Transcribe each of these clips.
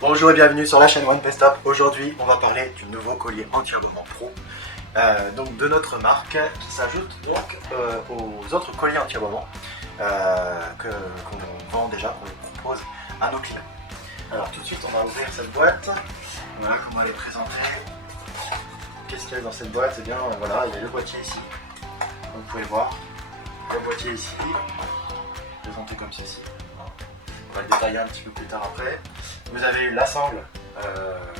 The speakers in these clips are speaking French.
Bonjour et bienvenue sur la chaîne One Best Stop. Aujourd'hui, on va parler du nouveau collier anti-abonnement pro, donc de notre marque, qui s'ajoute donc aux autres colliers anti-abonnement qu'on vend déjà, qu'on propose à nos clients. Alors tout de suite, on va ouvrir cette boîte. Voilà comment elle est présentée. Qu'est-ce qu'il y a dans cette boîte? Eh bien, voilà, il y a le boîtier ici. Comme vous pouvez voir, le boîtier ici, présenté comme ceci. On va le détailler un petit peu plus tard après. Vous avez la sangle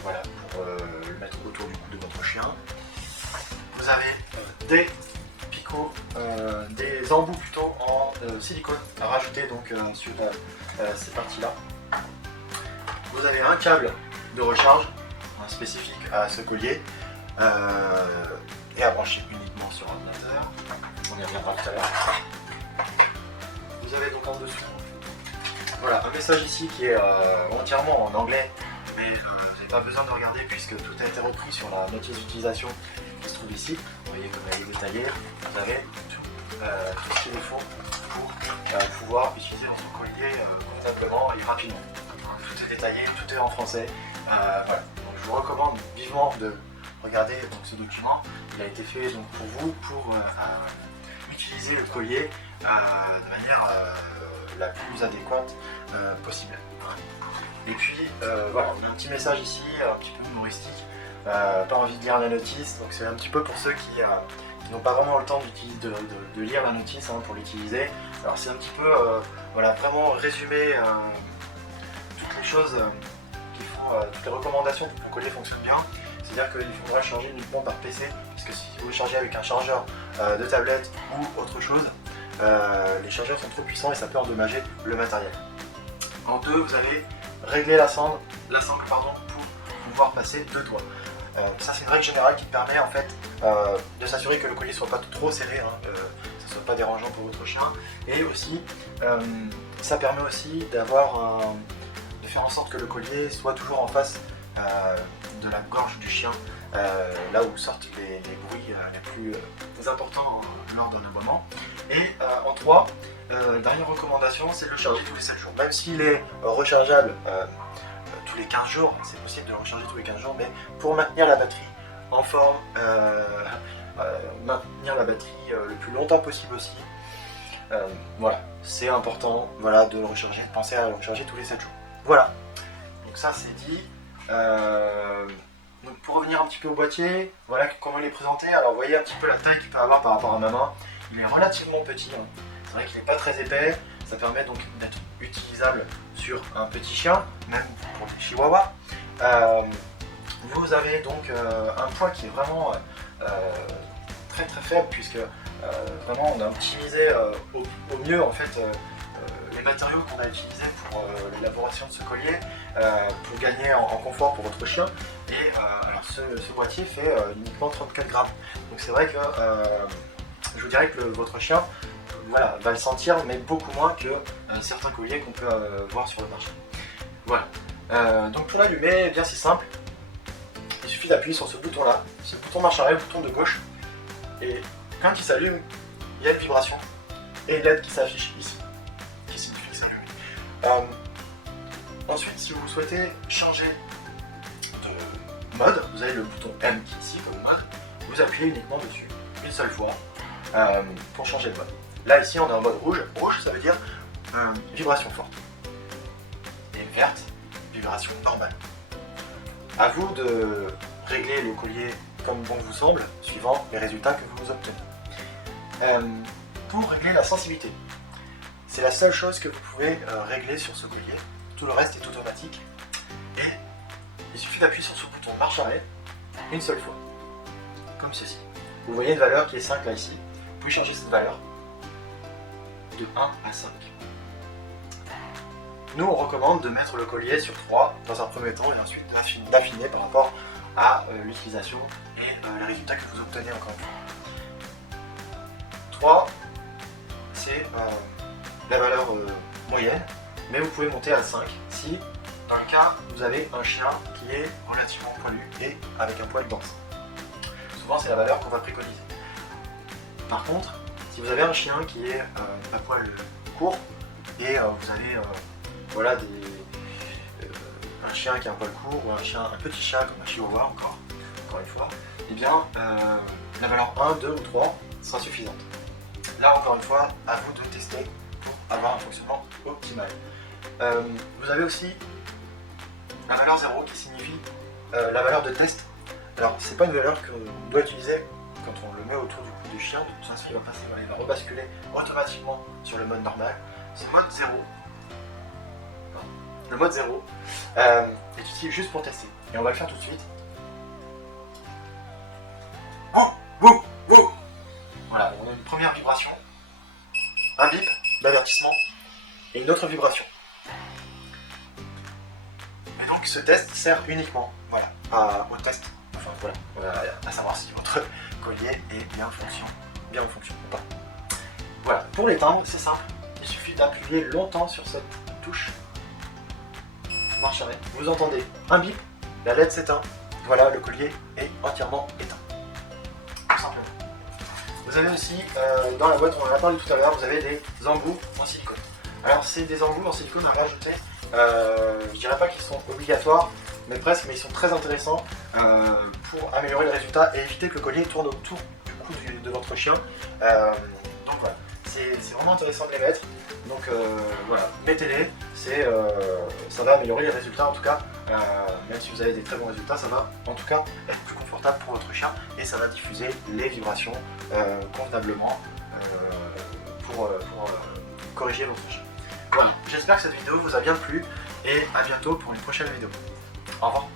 voilà, pour le mettre autour du cou de votre chien. Vous avez des picots, des embouts plutôt en silicone à rajouter donc sur ces parties-là. Vous avez un câble de recharge spécifique à ce collier et à brancher uniquement sur l'ordinateur. On y reviendra tout à l'heure. Vous avez donc en dessous voilà, un message ici qui est entièrement en anglais, mais vous n'avez pas besoin de regarder puisque tout a été repris sur la notice d'utilisation qui se trouve ici. Vous voyez comme elle est détaillée, vous avez tout ce qu'il faut pour pouvoir utiliser votre collier convenablement et rapidement. Tout est détaillé, tout est en français. Voilà. Donc, je vous recommande vivement de regarder donc, ce document. Il a été fait donc, pour vous, pour utiliser le collier de manière la plus adéquate possible. Et puis voilà, on a un petit message ici, un petit peu humoristique, pas envie de lire la notice, donc c'est un petit peu pour ceux qui n'ont pas vraiment le temps de lire la notice pour l'utiliser. Alors c'est un petit peu voilà, vraiment résumer toutes les choses qui font, toutes les recommandations pour que le collier fonctionne bien. C'est-à-dire qu'il faudra charger uniquement par PC, puisque si vous le chargez avec un chargeur de tablette ou autre chose, les chargeurs sont trop puissants et ça peut endommager le matériel. En deux, vous avez réglé la sangle pour pouvoir passer deux doigts. Ça c'est une règle générale qui permet en fait de s'assurer que le collier ne soit pas trop serré, que ça ne soit pas dérangeant pour votre chien. Et aussi, ça permet aussi de faire en sorte que le collier soit toujours en face de la gorge du chien, là où sortent les bruits les plus importants lors d'un aboiement. Et en 3, dernière recommandation, c'est de le charger tous les 7 jours. Même s'il est rechargeable tous les 15 jours, c'est possible de le recharger tous les 15 jours, mais pour maintenir la batterie en forme, maintenir la batterie le plus longtemps possible aussi, voilà, c'est important voilà, de le recharger, de penser à le recharger tous les 7 jours. Voilà, donc ça c'est dit. Donc pour revenir un petit peu au boîtier, voilà comment il est présenté. Alors vous voyez un petit peu la taille qu'il peut avoir par rapport à ma main. Il est relativement petit, c'est vrai qu'il n'est pas très épais. Ça permet donc d'être utilisable sur un petit chien, même pour les chihuahuas. Vous avez donc un poids qui est vraiment très très faible, puisque vraiment on a optimisé au mieux en fait les matériaux qu'on a utilisés pour l'élaboration de ce collier pour gagner en confort pour votre chien. Et alors ce boîtier fait uniquement 34 grammes. Donc c'est vrai que je vous dirais que votre chien voilà, va le sentir, mais beaucoup moins que certains colliers qu'on peut voir sur le marché. Voilà. Donc pour l'allumer, eh bien c'est simple. Il suffit d'appuyer sur ce bouton là. Ce bouton marche arrière, le bouton de gauche. Et quand il s'allume, il y a une vibration et une LED qui s'affiche ici, qui signifie que c'est allumé. Ensuite, si vous souhaitez changer de mode, vous avez le bouton M qui est ici, comme marque. Vous appuyez uniquement dessus une seule fois pour changer de mode. Là, ici, on est en mode rouge. Rouge, ça veut dire vibration forte. Et verte, vibration normale. À vous de régler le collier comme bon vous semble, suivant les résultats que vous obtenez. Pour régler la sensibilité, c'est la seule chose que vous pouvez régler sur ce collier. Tout le reste est automatique. Et il suffit d'appuyer sur ce bouton marche arrière une seule fois. Comme ceci. Vous voyez une valeur qui est 5 là ici. Vous pouvez changer cette valeur de 1 à 5. Nous on recommande de mettre le collier sur 3 dans un premier temps et ensuite d'affiner par rapport à l'utilisation et les résultats que vous obtenez encore une fois. 3 c'est la valeur moyenne, mais vous pouvez monter à 5 si dans le cas vous avez un chien qui est relativement poilu et avec un poil dense. Souvent c'est la valeur qu'on va préconiser. Par contre, si vous avez un chien qui est à poil court et vous avez voilà, un un chien qui a un poil court ou un petit chat comme un chihuahua encore une fois, eh bien la valeur 1, 2 ou 3 sera suffisante. Là encore une fois, à vous de tester pour avoir un fonctionnement optimal. Vous avez aussi la valeur 0 qui signifie la valeur de test. Alors c'est pas une valeur qu'on doit utiliser quand on le met autour du cou du chien, de toute façon il va rebasculer automatiquement sur le mode normal. C'est le mode 0. Le mode 0 est utilisé juste pour tester. Et on va le faire tout de suite. Oh, wouh, wouh. Voilà, on a une première vibration, un bip d'avertissement et une autre vibration. Et donc ce test sert uniquement au test, enfin voilà, à savoir si votre collier est bien en fonction ou pas. Voilà, pour l'éteindre, c'est simple, il suffit d'appuyer longtemps sur cette touche. Marcherait. Vous entendez un bip, la LED s'éteint, voilà, le collier est entièrement éteint. Tout simplement. Vous avez aussi, dans la boîte, on en a parlé tout à l'heure, vous avez des embouts en silicone. Alors c'est des embouts en silicone à rajouter, je dirais pas qu'ils sont obligatoires, mais presque, mais ils sont très intéressants pour améliorer le résultat et éviter que le collier tourne autour du cou de votre chien. Donc voilà, c'est vraiment intéressant de les mettre. Donc voilà, mettez-les, ça va améliorer les résultats en tout cas, même si vous avez des très bons résultats, ça va en tout cas être plus confortable pour votre chien et ça va diffuser les vibrations convenablement pour corriger votre chien. Voilà, j'espère que cette vidéo vous a bien plu et à bientôt pour une prochaine vidéo. Au revoir.